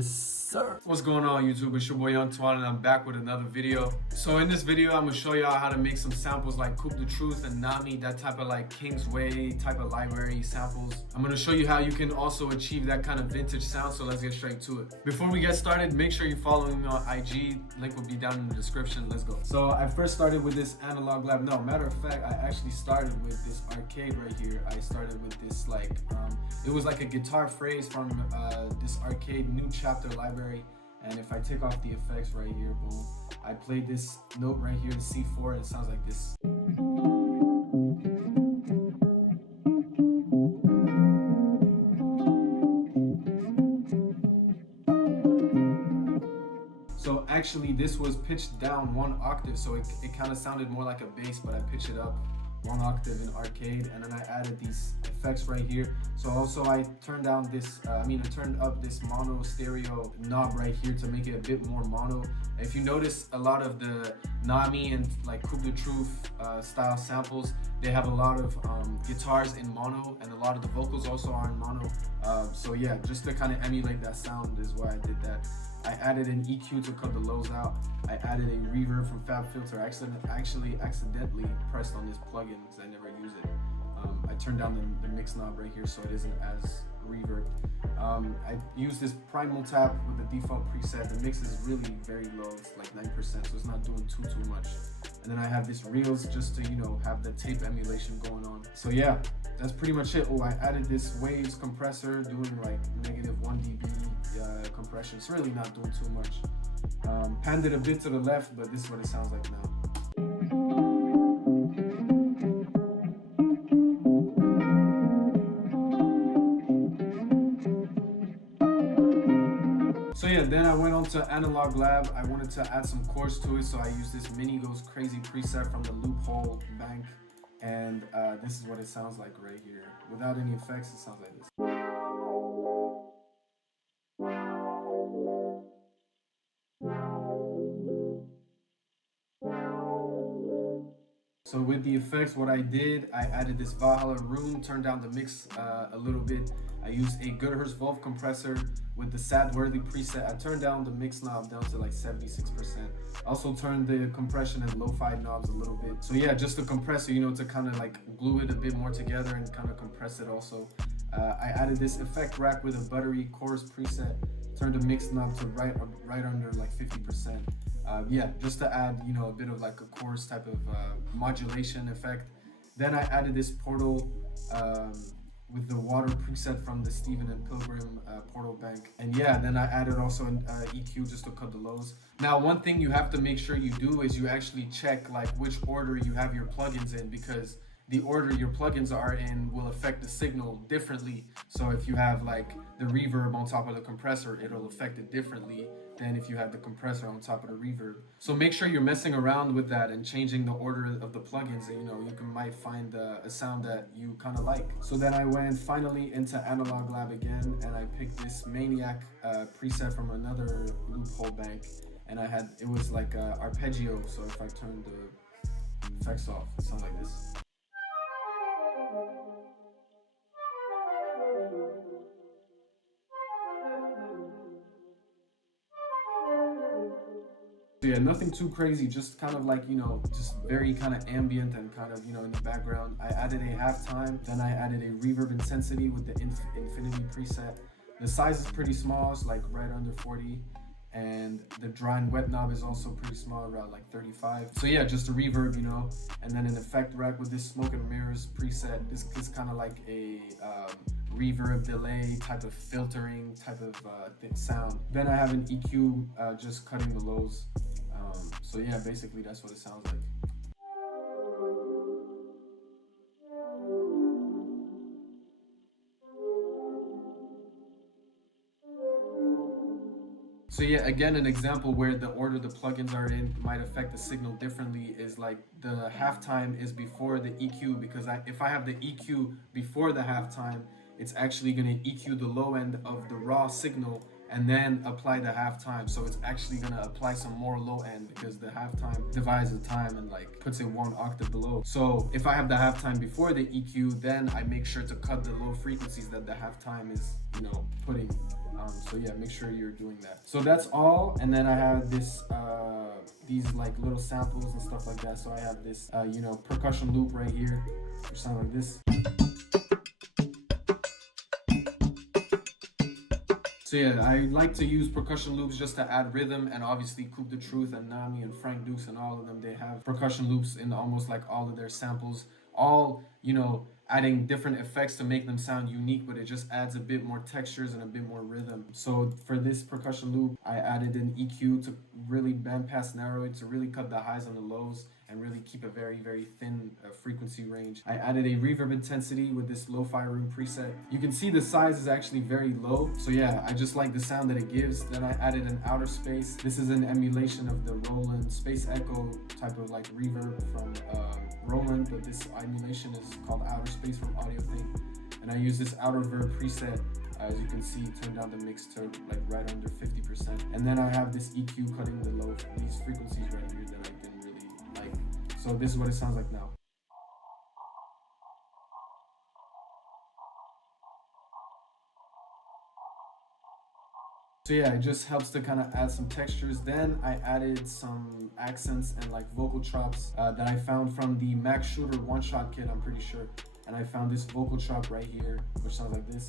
Yes, sir. What's going on, YouTube? It's your boy Twan, and I'm back with another video. So in this video, I'm gonna show y'all how to make some samples like Coop The Truth and Nami, that type of like King's Way type of library samples. I'm gonna show you how you can also achieve that kind of vintage sound, so let's get straight to it. Before we get started, make sure you follow me on IG. Link will be down in the description. Let's go. So I first started with this analog lab. No, matter of fact, I actually started with this arcade right here. I started with this like, it was like a guitar phrase from this arcade new chapter library. And if I take off the effects right here, boom, I played this note right here, the C4, and it sounds like this. So actually this was pitched down 1 octave, so it kind of sounded more like a bass, but I pitched it up 1 octave in arcade, and then I added these effects right here. So also I turned down this, I turned up this mono stereo knob right here to make it a bit more mono. If you notice, a lot of the Nami and like Coop The Truth style samples, they have a lot of guitars in mono, and a lot of the vocals also are in mono. So yeah, just to kind of emulate that sound is why I did that. I added an EQ to cut the lows out. I added a reverb from FabFilter. I actually accidentally pressed on this plugin because I never use it. I turned down the mix knob right here so it isn't as reverb. I used this primal tap with the default preset. The mix is really very low. It's like 9%, so it's not doing too much. And then I have this reels just to, you know, have the tape emulation going on. So yeah, that's pretty much it. Oh, I added this waves compressor doing like -1 dB compression. It's really not doing too much. Panned it a bit to the left, but this is what it sounds like now. So yeah, then I went on to Analog Lab. I wanted to add some chords to it, so I used this Mini Goes Crazy preset from the Loophole Bank, and this is what it sounds like right here. Without any effects, it sounds like this. So with the effects, what I did, I added this Valhalla room, turned down the mix a little bit. I used a Goodhurst Wolf compressor with the Sad Worthy preset. I turned down the mix knob down to like 76%. Also turned the compression and lo-fi knobs a little bit. So yeah, just the compressor, you know, to kind of like glue it a bit more together and kind of compress it also. I added this effect rack with a buttery chorus preset. Turned the mix knob to right under like 50%. Yeah, just to add, you know, a bit of like a chorus type of modulation effect. Then I added this portal with the water preset from the Stephen and Pilgrim portal bank. And yeah, then I added also an EQ just to cut the lows. Now, one thing you have to make sure you do is you actually check like which order you have your plugins in, because the order your plugins are in will affect the signal differently. So if you have like the reverb on top of the compressor, it'll affect it differently than if you have the compressor on top of the reverb. So make sure you're messing around with that and changing the order of the plugins, and you know, you might find a sound that you kind of like. So then I went finally into Analog Lab again, and I picked this Maniac preset from another Loophole bank, and it was like arpeggio. So if I turn the effects off, it sounds like this. So yeah, nothing too crazy, just kind of like, you know, just very kind of ambient and kind of, you know, in the background. I added a halftime, then I added a reverb intensity with the infinity preset. The size is pretty small, it's like right under 40. And the dry and wet knob is also pretty small, around like 35. So yeah, just a reverb, you know, and then an effect rack with this smoke and mirrors preset. This is kind of like a reverb delay type of filtering type of sound. Then I have an EQ just cutting the lows. So yeah, basically that's what it sounds like. So yeah, again, an example where the order the plugins are in might affect the signal differently is like the halftime is before the EQ, because if I have the EQ before the halftime, it's actually going to EQ the low end of the raw signal, and then apply the halftime. So it's actually gonna apply some more low end because the halftime divides the time and like puts it 1 octave below. So if I have the halftime before the EQ, then I make sure to cut the low frequencies that the halftime is, putting. So yeah, make sure you're doing that. So that's all. And then I have this, these like little samples and stuff like that. So I have this, percussion loop right here, which sounds like this. So yeah, I like to use percussion loops just to add rhythm, and obviously Coop The Truth and Nami and Frank Dukes and all of them, they have percussion loops in almost like all of their samples, all, adding different effects to make them sound unique, but it just adds a bit more textures and a bit more rhythm. So for this percussion loop, I added an EQ to really bandpass narrow it, to really cut the highs and the lows and really keep a very, very thin frequency range. I added a reverb intensity with this lo-fi room preset. You can see the size is actually very low. So yeah, I just like the sound that it gives. Then I added an outer space. This is an emulation of the Roland Space Echo type of like reverb from Roland, but this emulation is called Outer Space from Audio Thing. And I use this outer verb preset. As you can see, turn down the mix to like right under 50%. And then I have this EQ cutting the low, these frequencies right here that I can really like. So this is what it sounds like now. So yeah, it just helps to kind of add some textures. Then I added some accents and like vocal chops that I found from the Max Shooter one-shot kit, I'm pretty sure. And I found this vocal chop right here, which sounds like this.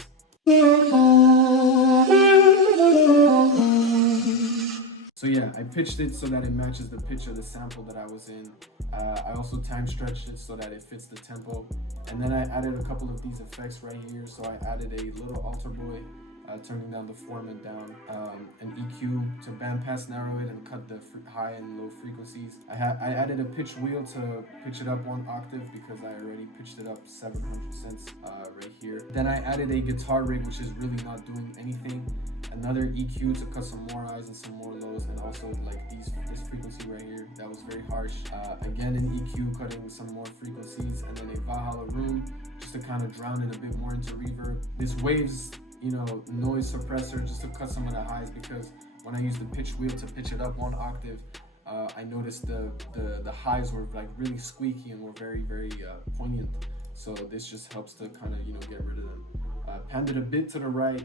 So yeah, I pitched it so that it matches the pitch of the sample that I was in. I also time stretched it so that it fits the tempo. And then I added a couple of these effects right here. So I added a little altar boy, turning down the formant down, an EQ to bandpass narrow it and cut the high and low frequencies. I added a pitch wheel to pitch it up 1 octave because I already pitched it up 700 cents right here. Then I added a guitar rig, which is really not doing anything. Another EQ to cut some more highs and some more lows, and also like this frequency right here that was very harsh. Again, an EQ cutting some more frequencies, and then a Valhalla room just to kind of drown it a bit more into reverb. This waves, noise suppressor just to cut some of the highs, because when I used the pitch wheel to pitch it up 1 octave, I noticed the highs were like really squeaky and were very, very poignant. So this just helps to kind of, get rid of them. Panned it a bit to the right,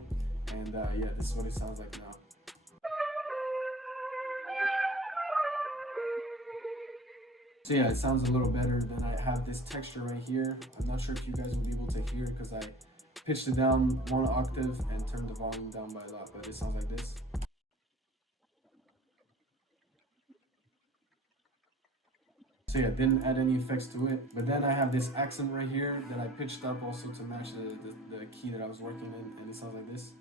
and yeah, this is what it sounds like now. So yeah, it sounds a little better. Then I have this texture right here. I'm not sure if you guys will be able to hear it because I pitched it down 1 octave and turned the volume down by a lot, but it sounds like this. So yeah, didn't add any effects to it. But then I have this accent right here that I pitched up also to match the key that I was working in, and it sounds like this.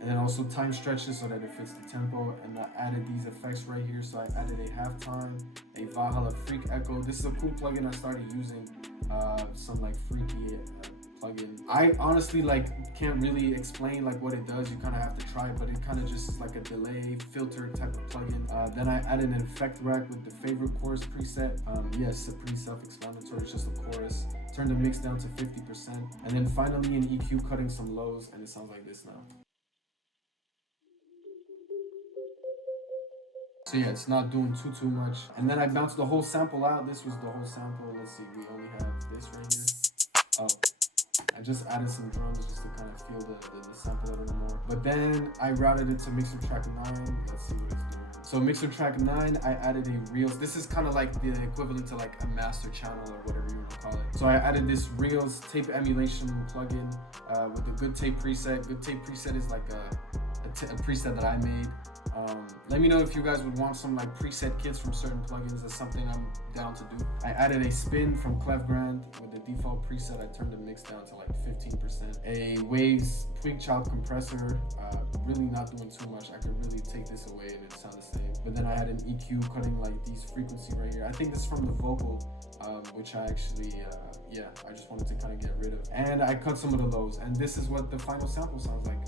And then also time stretches so that it fits the tempo, and I added these effects right here. So I added a halftime, a Valhalla Freak Echo. This is a cool plugin I started using, some like freaky plugin. I honestly can't really explain like what it does. You kind of have to try it, but it kind of just is like a delay filter type of plugin. Then I added an effect rack with the favorite chorus preset. Yes, it's pretty self-explanatory. It's just a chorus. Turn the mix down to 50%, and then finally an EQ cutting some lows, and it sounds like this now. So yeah, it's not doing too much. And then I bounced the whole sample out. This was the whole sample. Let's see, we only have this right here. Oh, I just added some drums just to kind of feel the sample a little more. But then I routed it to mixer track 9. Let's see what it's doing. So mixer track 9, I added a Reels. This is kind of like the equivalent to like a master channel or whatever you want to call it. So I added this Reels tape emulation plugin with the Good Tape preset. Good Tape preset is like a preset that I made. Let me know if you guys would want some like preset kits from certain plugins. That's something I'm down to do. I added a spin from Clef Grand with the default preset. I turned the mix down to like 15%. A Waves Twink Child compressor, really not doing too much. I could really take this away and it sound the same. But then I had an EQ cutting like these frequency right here. I think this is from the vocal, which I actually, I just wanted to kind of get rid of. And I cut some of the lows, and this is what the final sample sounds like.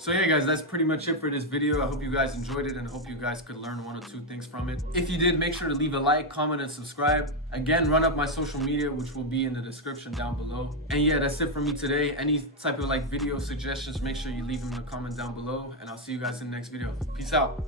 So yeah guys, that's pretty much it for this video. I hope you guys enjoyed it and hope you guys could learn one or two things from it. If you did, make sure to leave a like, comment, and subscribe. Again, run up my social media, which will be in the description down below. And yeah, that's it for me today. Any type of like video suggestions, make sure you leave them in the comment down below, and I'll see you guys in the next video. Peace out.